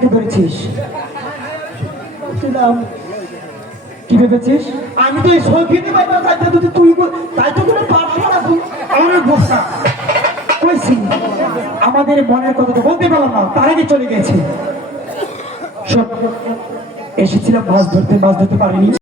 আমাকে ধরেছিস? কি ভেবেছিস? আমি তো এই সৌখিনী পাইবা তাই তো তুই তাই তো কোনো পারছ না তুই। আমার বসা কইছি আমাদের মনের কথা তো বলতে পারলাম না তার আগে চলে গেছে। শোন, এসেছিলাম মাছ ধরতে মাছ ধরতে পারিনি।